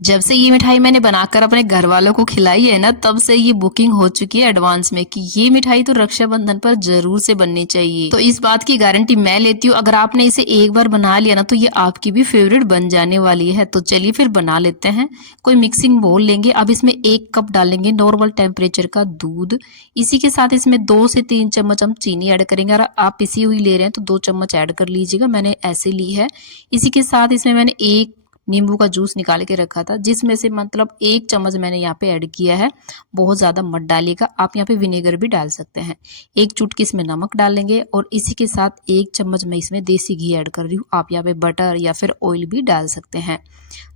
जब से ये मिठाई मैंने बनाकर अपने घर वालों को खिलाई है ना, तब से ये बुकिंग हो चुकी है एडवांस में कि ये मिठाई तो रक्षाबंधन पर जरूर से बननी चाहिए। तो इस बात की गारंटी मैं लेती हूँ, अगर आपने इसे एक बार बना लिया ना तो ये आपकी भी फेवरेट बन जाने वाली है। तो चलिए फिर बना लेते हैं। कोई मिक्सिंग बोल लेंगे, अब इसमें 1 कप डालेंगे नॉर्मल टेम्परेचर का दूध। इसी के साथ इसमें 2 से 3 चम्मच हम चीनी ऐड करेंगे। अगर आप पिसी हुई ले रहे हैं तो 2 चम्मच ऐड कर लीजिएगा, मैंने ऐसे ली है। इसी के साथ इसमें मैंने एक नींबू का जूस निकाल के रखा था, जिसमें से मतलब 1 चम्मच मैंने यहाँ पे ऐड किया है। बहुत ज़्यादा मत डालिएगा, आप यहाँ पे विनेगर भी डाल सकते हैं। एक चुटकी इसमें नमक डालेंगे और इसी के साथ 1 चम्मच मैं इसमें देसी घी ऐड कर रही हूँ। आप यहाँ पे बटर या फिर ऑयल भी डाल सकते हैं।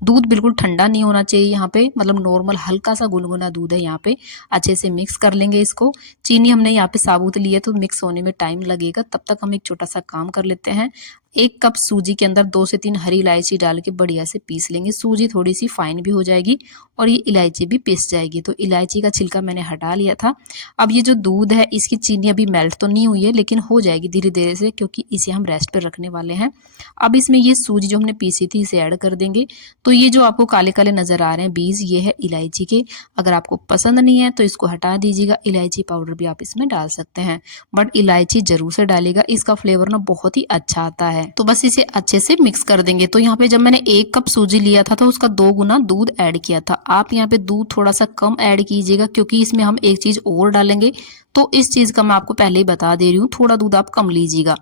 दूध बिल्कुल ठंडा नहीं होना चाहिए यहाँ पे, मतलब नॉर्मल हल्का सा गुनगुना दूध है यहाँ पे। अच्छे से मिक्स कर लेंगे इसको। चीनी हमने यहाँ पे साबुत ली है तो मिक्स होने में टाइम लगेगा, तब तक हम एक छोटा सा काम कर लेते हैं। 1 कप सूजी के अंदर 2 से 3 हरी इलायची डाल के बढ़िया से पीस लेंगे। सूजी थोड़ी सी फाइन भी हो जाएगी और ये इलायची भी पिस जाएगी। तो इलायची का छिलका मैंने हटा लिया था। अब ये जो दूध है इसकी चीनी अभी मेल्ट तो नहीं हुई है, लेकिन हो जाएगी धीरे धीरे से, क्योंकि इसे हम रेस्ट पे रखने वाले हैं। अब इसमें ये सूजी जो हमने पीसी थी इसे ऐड कर देंगे। तो ये जो आपको काले काले नजर आ रहे हैं बीज, ये है इलायची के। अगर आपको पसंद नहीं है तो इसको हटा दीजिएगा। इलायची पाउडर भी आप इसमें डाल सकते हैं, बट इलायची जरूर से डालिएगा, इसका फ्लेवर ना बहुत ही अच्छा आता है। तो बस इसे अच्छे से मिक्स कर देंगे। तो यहाँ पे जब मैंने 1 कप सूजी लिया था तो उसका 2 गुना दूध ऐड किया था। आप यहाँ पे दूध थोड़ा सा कम ऐड कीजिएगा, क्योंकि इसमें हम एक चीज और डालेंगे। तो इस चीज का मैं आपको पहले ही बता दे रही हूँ, थोड़ा दूध आप कम लीजिएगा।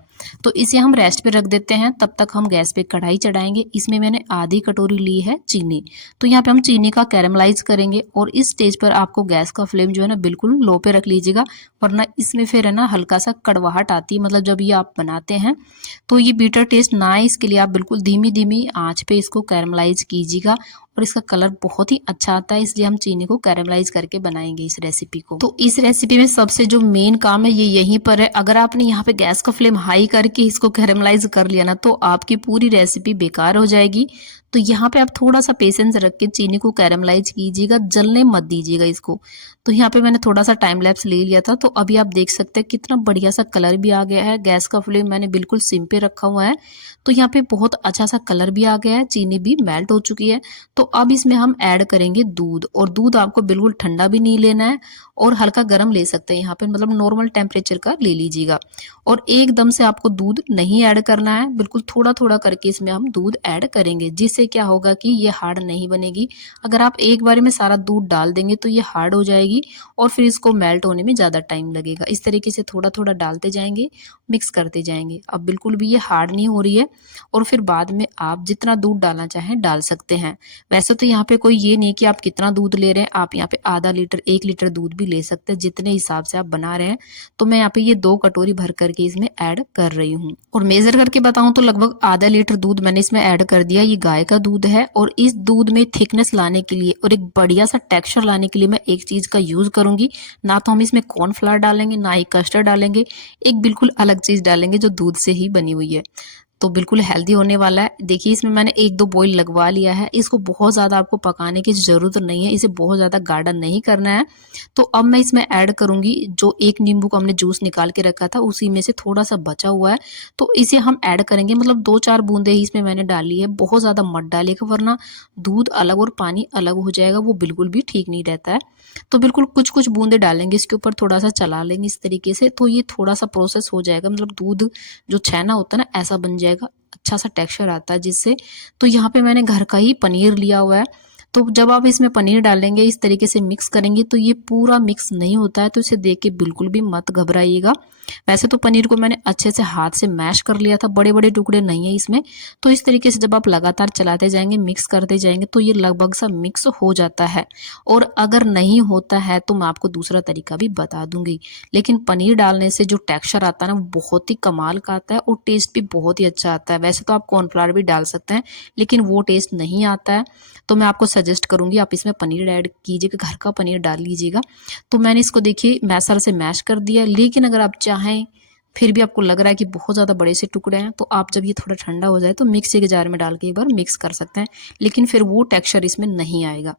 तो इसे हम रेस्ट पे रख देते हैं, तब तक हम गैस पे कढ़ाई चढ़ाएंगे। इसमें मैंने आधी कटोरी ली है चीनी। तो यहाँ पे हम चीनी का कैरेमलाइज करेंगे और इस स्टेज पर आपको गैस का फ्लेम जो है ना बिल्कुल लो पे रख लीजिएगा, वरना इसमें फिर है ना हल्का सा कड़वाहट आती है, मतलब जब ये आप बनाते हैं तो ये बीटर टेस्ट ना आए, इसके लिए आप बिल्कुल धीमी धीमी आंच पे इसको कैरेमलाइज कीजिएगा। और इसका कलर बहुत ही अच्छा आता है, इसलिए हम चीनी को कैरेमलाइज करके बनाएंगे इस रेसिपी को। तो इस रेसिपी में सबसे जो मेन काम है ये यहीं पर है। अगर आपने यहाँ पे गैस का फ्लेम हाई करके इसको कैरेमलाइज कर लिया ना तो आपकी पूरी रेसिपी बेकार हो जाएगी। तो यहाँ पे आप थोड़ा सा पेशेंस रख के चीनी को कैरेमलाइज कीजिएगा, जलने मत दीजिएगा इसको। तो यहाँ पे मैंने थोड़ा सा टाइम लैप्स ले लिया था। तो अभी आप देख सकते हैं कितना बढ़िया सा कलर भी आ गया है। गैस का फ्लेम मैंने बिल्कुल सिम पे रखा हुआ है। तो यहाँ पे बहुत अच्छा सा कलर भी आ गया है, चीनी भी मेल्ट हो चुकी है। तो अब इसमें हम ऐड करेंगे दूध, और दूध आपको बिल्कुल ठंडा भी नहीं लेना है और हल्का गर्म ले सकते हैं यहाँ पे, मतलब नॉर्मल टेम्परेचर का ले लीजिएगा। और एकदम से आपको दूध नहीं ऐड करना है, बिल्कुल थोड़ा थोड़ा करके इसमें हम दूध ऐड करेंगे, जिससे क्या होगा कि ये हार्ड नहीं बनेगी। अगर आप एक बार में सारा दूध डाल देंगे तो ये हार्ड हो जाएगी और फिर इसको मेल्ट होने में ज़्यादा टाइम लगेगा। इस तरीके से थोड़ा थोड़ा डालते जाएंगे, मिक्स करते जाएंगे। अब बिल्कुल भी ये हार्ड नहीं हो रही है, और फिर बाद में आप जितना दूध डालना चाहें डाल सकते हैं। वैसे तो यहाँ पे कोई ये नहीं कि आप कितना दूध ले रहे हैं, आप यहाँ पे आधा लीटर 1 लीटर दूध भी ले सकते हैं, जितने हिसाब से आप बना रहे हैं। तो मैं यहाँ पे ये 2 कटोरी भर करके इसमें ऐड कर रही हूँ, और मेजर करके बताऊं तो लगभग आधा लीटर दूध मैंने इसमें ऐड कर दिया। ये गाय का दूध है, और इस दूध में थिकनेस लाने के लिए और एक बढ़िया सा टेक्सचर लाने के लिए मैं एक चीज का यूज करूंगी। ना तो हम इसमें कॉर्नफ्लावर डालेंगे, ना ही कस्टर्ड डालेंगे, एक बिल्कुल अलग चीज डालेंगे जो दूध से ही बनी हुई है। तो बिल्कुल हेल्दी होने वाला है। देखिए इसमें मैंने 1-2 बॉईल लगवा लिया है। इसको बहुत ज़्यादा आपको पकाने की ज़रूरत नहीं है, इसे बहुत ज़्यादा गाढ़ा नहीं करना है। तो अब मैं इसमें ऐड करूँगी जो एक नींबू का हमने जूस निकाल के रखा था, उसी में से थोड़ा सा बचा हुआ है। तो इसे हम ऐड करेंगे, मतलब 2-4 बूंदे ही इसमें मैंने डाली है, बहुत ज़्यादा मत डालिएगा, वरना दूध अलग और पानी अलग हो जाएगा, वो बिल्कुल भी ठीक नहीं रहता है। तो बिल्कुल कुछ कुछ बूंदे डालेंगे, इसके ऊपर थोड़ा सा चला लेंगे इस तरीके से, तो ये थोड़ा सा प्रोसेस हो जाएगा, मतलब दूध जो छेना होता है ना ऐसा बन जाएगा, अच्छा सा टेक्सचर आता है जिससे। तो यहाँ पे मैंने घर का ही पनीर लिया हुआ है। तो जब आप इसमें पनीर डालेंगे इस तरीके से मिक्स करेंगे तो ये पूरा मिक्स नहीं होता है, तो इसे देख के बिल्कुल भी मत घबराइएगा। वैसे तो पनीर को मैंने अच्छे से हाथ से मैश कर लिया था, बड़े बड़े टुकड़े नहीं है इसमें। तो इस तरीके से जब आप लगातार चलाते जाएंगे, मिक्स करते जाएंगे, तो ये लगभग सा मिक्स हो जाता है। और अगर नहीं होता है तो मैं आपको दूसरा तरीका भी बता दूंगी। लेकिन पनीर डालने से जो टेक्सचर आता है ना वो बहुत ही कमाल का आता है, और टेस्ट भी बहुत ही अच्छा आता है। वैसे तो आप कॉर्नफ्लावर भी डाल सकते हैं, लेकिन वो टेस्ट नहीं आता है। तो मैं आपको सजेस्ट करूंगी आप इसमें पनीर ऐड कीजिएगा, घर का पनीर डाल लीजिएगा। तो मैंने इसको देखिए मैसर से मैश कर दिया, लेकिन अगर आप चाहें फिर भी आपको लग रहा है कि बहुत ज़्यादा बड़े से टुकड़े हैं, तो आप जब ये थोड़ा ठंडा हो जाए तो मिक्सी के जार में डाल के एक बार मिक्स कर सकते हैं, लेकिन फिर वो टेक्सचर इसमें नहीं आएगा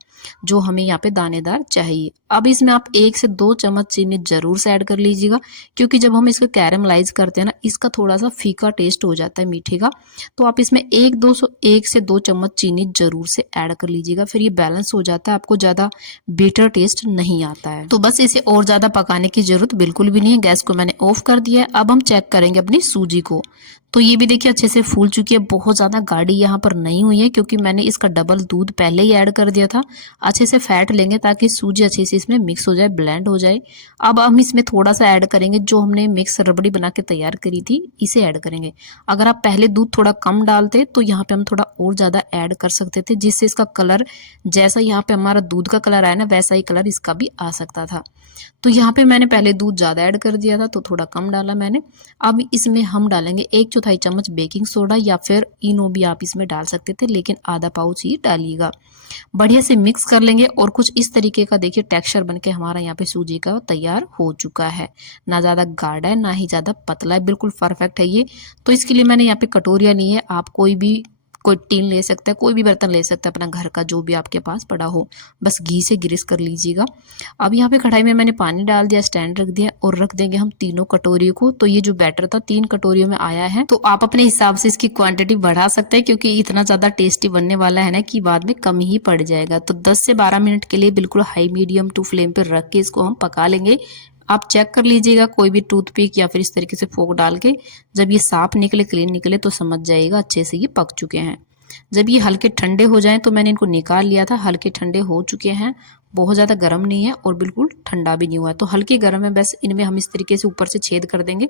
जो हमें यहाँ पे दानेदार चाहिए। अब इसमें आप 1 से 2 चम्मच चीनी जरूर से ऐड कर लीजिएगा, क्योंकि जब हम इसको कैरमलाइज करते हैं ना, इसका थोड़ा सा फीका टेस्ट हो जाता है मीठे का। तो आप इसमें 1 से 2 चम्मच चीनी जरूर से ऐड कर लीजिएगा, फिर ये बैलेंस हो जाता है, आपको ज़्यादा बिटर टेस्ट नहीं आता है। तो बस इसे और ज़्यादा पकाने की जरूरत बिल्कुल भी नहीं है। गैस को मैंने ऑफ कर दिया है। अब हम चेक करेंगे अपनी सूजी को। तो ये भी देखिए अच्छे से फूल चुकी है, बहुत ज़्यादा गाढ़ी यहाँ पर नहीं हुई है, क्योंकि मैंने इसका डबल दूध पहले ही ऐड कर दिया था। अच्छे से फैट लेंगे ताकि सूजी अच्छे से इसमें मिक्स हो जाए, ब्लेंड हो जाए। अब हम इसमें थोड़ा सा ऐड करेंगे, जो हमने मिक्स रबड़ी बना के तैयार करी थी, इसे ऐड करेंगे। अगर आप पहले दूध थोड़ा कम डालते तो यहाँ पे हम थोड़ा और ज़्यादा ऐड कर सकते थे, जिससे इसका कलर, जैसा यहाँ पे हमारा दूध का कलर आया ना, वैसा ही कलर इसका भी आ सकता था। तो यहाँ पे मैंने पहले दूध ज़्यादा ऐड कर दिया था, तो थोड़ा कम डाला मैंने। अब इसमें हम डालेंगे 1/4 चम्मच बेकिंग सोडा, या फिर इनो भी आप इसमें डाल सकते थे, लेकिन आधा पाउच ही डालिएगा। बढ़िया से मिक्स कर लेंगे और कुछ इस तरीके का देखिए टेक्सचर बनके हमारा यहाँ पे सूजी का तैयार हो चुका है। ना ज़्यादा गाढ़ा है ना ही ज़्यादा पतला है, बिल्कुल परफेक्ट है ये। तो इसके लिए मैंने यहाँ पे कटोरियाँ ली है, आप कोई टीन ले सकता है, कोई भी बर्तन ले सकता है अपना घर का, जो भी आपके पास पड़ा हो। बस घी से ग्रीस कर लीजिएगा। अब यहाँ पे कढ़ाई में मैंने पानी डाल दिया, स्टैंड रख दिया, और रख देंगे हम तीनों कटोरियों को। तो ये जो बैटर था 3 कटोरियों में आया है, तो आप अपने हिसाब से इसकी क्वांटिटी बढ़ा सकते हैं, क्योंकि इतना ज़्यादा टेस्टी बनने वाला है ना कि बाद में कम ही पड़ जाएगा। तो 10 से 12 मिनट के लिए बिल्कुल हाई मीडियम टू फ्लेम पर रख के इसको हम पका लेंगे। आप चेक कर लीजिएगा कोई भी टूथपिक या फिर इस तरीके से फोक डाल के, जब ये साफ निकले, क्लीन निकले, तो समझ जाइएगा अच्छे से ये पक चुके हैं। जब ये हल्के ठंडे हो जाएं, तो मैंने इनको निकाल लिया था, हल्के ठंडे हो चुके हैं, बहुत ज़्यादा गर्म नहीं है और बिल्कुल ठंडा भी नहीं हुआ है। तो हल्के गर्म है, बस इनमें हम इस तरीके से ऊपर से छेद कर देंगे,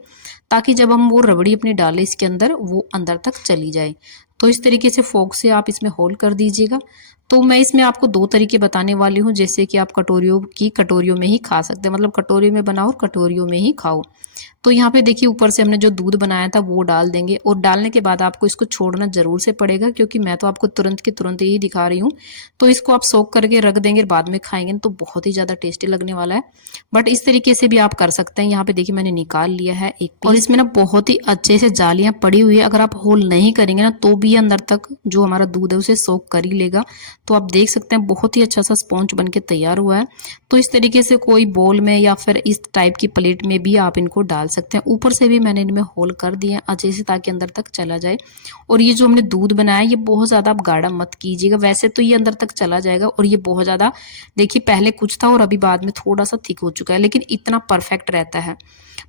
ताकि जब हम वो रबड़ी अपनी डालें इसके अंदर, वो अंदर तक चली जाए। तो इस तरीके से फोक से आप इसमें होल कर दीजिएगा। तो मैं इसमें आपको 2 तरीके बताने वाली हूँ, जैसे कि आप कटोरियों में ही खा सकते हैं, मतलब कटोरी में बनाओ और कटोरियों में ही खाओ। तो यहाँ पे देखिए ऊपर से हमने जो दूध बनाया था वो डाल देंगे, और डालने के बाद आपको इसको छोड़ना जरूर से पड़ेगा, क्योंकि मैं तो आपको तुरंत के तुरंत ही दिखा रही हूँ। तो इसको आप सोक करके रख देंगे, बाद में खाएंगे तो बहुत ही ज़्यादा टेस्टी लगने वाला है। बट इस तरीके से भी आप कर सकते हैं। यहाँ पे देखिए मैंने निकाल लिया है एक पीस, और इसमें ना बहुत ही अच्छे से जालियाँ पड़ी हुई है। अगर आप होल नहीं करेंगे ना, तो भी अंदर तक जो हमारा दूध है उसे सोक कर ही लेगा। तो आप देख सकते हैं बहुत ही अच्छा सा स्पॉन्ज बन के तैयार हुआ है। तो इस तरीके से कोई बोल में या फिर इस टाइप की प्लेट में भी आप इनको डाल सकते हैं। ऊपर से भी मैंने इनमें होल कर दिए हैं अच्छे से, ताकि अंदर तक चला जाए। और ये जो हमने दूध बनाया, ये बहुत ज़्यादा आप गाढ़ा मत कीजिएगा, वैसे तो ये अंदर तक चला जाएगा। और ये बहुत ज़्यादा, देखिए पहले कुछ था और अभी बाद में थोड़ा सा थिक हो चुका है, लेकिन इतना परफेक्ट रहता है,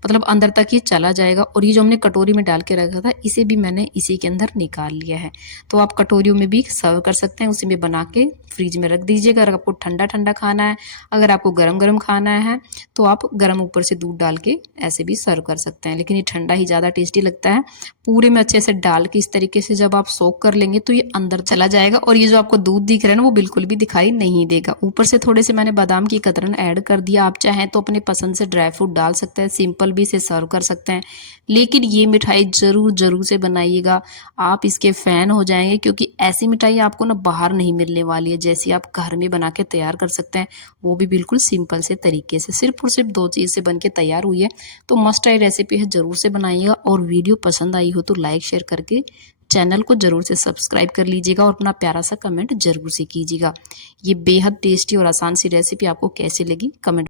मतलब अंदर तक ये चला जाएगा। और ये जो हमने कटोरी में डाल के रखा था, इसे भी मैंने इसी के अंदर निकाल लिया है। तो आप कटोरियों में भी सर्व कर सकते हैं, उसी में बना के फ्रिज में रख दीजिएगा। अगर आपको ठंडा ठंडा खाना है, अगर आपको गरम गरम खाना है, तो आप गरम ऊपर से दूध डाल के ऐसे भी सर्व कर सकते हैं, लेकिन ये ठंडा ही ज़्यादा टेस्टी लगता है। पूरे में अच्छे से डाल के इस तरीके से जब आप सोक कर लेंगे, तो ये अंदर चला जाएगा, और ये जो आपको दूध दिख रहा है ना, वो बिल्कुल भी दिखाई नहीं देगा। ऊपर से थोड़े से मैंने बादाम की कतरन ऐड कर दिया। आप चाहें तो अपने पसंद से ड्राई फ्रूट डाल सकते हैं, सिंपल भी इसे सर्व कर सकते हैं। लेकिन ये मिठाई जरूर से बनाइएगा, आप इसके फैन हो जाएंगे, क्योंकि ऐसी मिठाई आपको ना बाहर नहीं मिलने वाली है, जैसी आप घर में बना के तैयार कर सकते हैं, वो भी बिल्कुल सिंपल से तरीके से। सिर्फ और सिर्फ 2 चीज़ से बन के तैयार हुई है। तो मस्ट ट्राई रेसिपी है, जरूर से बनाइएगा। और वीडियो पसंद आई हो तो लाइक शेयर करके चैनल को जरूर से सब्सक्राइब कर लीजिएगा, और अपना प्यारा सा कमेंट जरूर से कीजिएगा। ये बेहद टेस्टी और आसान सी रेसिपी आपको कैसी लगी, कमेंट